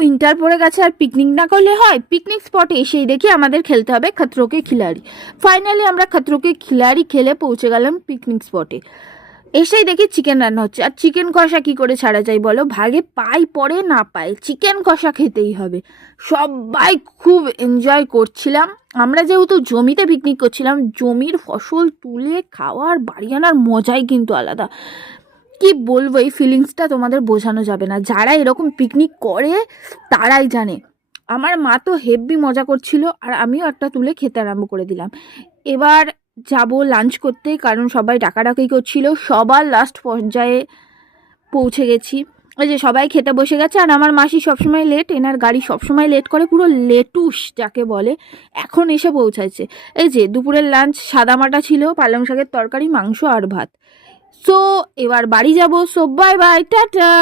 Winter পড়ে গেছে, আর picnic না করলে হয়? পিকনিক স্পটে এসেই দেখি আমাদের খেলতে হবে খতরোকে খিলাড়ি। ফাইনালি আমরা খতরোকে খিলাড়ি খেলে পৌঁছে গেলাম পিকনিক স্পটে। এসেই দেখি চিকেন রান্না হচ্ছে। আর চিকেন কষা কি করে ছাড়া যায় বলো? ভাগে পাই পড়ে না পাই, চিকেন কষা খেতেই হবে। সবাই খুব এনজয় করছিলাম। আমরা যেহেতু জমিতে পিকনিক করছিলাম, জমির ফসল তুলে খাওয়ার বাড়ি আনার মজাই কিন্তু আলাদা। কি বলবো, এই ফিলিংসটা তোমাদের বোঝানো যাবে না। যারা এরকম পিকনিক করে তারাই জানে। আমার মা তো হেব্বি মজা করছিল, আর আমিও একটা তুলে খেতে আরম্ভ করে দিলাম। এবার যাব লাঞ্চ করতে, কারণ সবাই ডাকাডাকি করছিল। সবার লাস্ট পর্যায়ে পৌঁছে গেছি। ওই যে সবাই খেতে বসে গেছে, আর আমার মাসি সবসময় লেট, এনার গাড়ি সবসময় লেট করে, পুরো লেটুস যাকে বলে, এখন এসে পৌঁছাচ্ছে। এই যে দুপুরের লাঞ্চ সাদামাটা ছিল, পালং শাকের তরকারি, মাংস আর ভাত। সো এবার বাড়ি যাব। So bye bye, tata.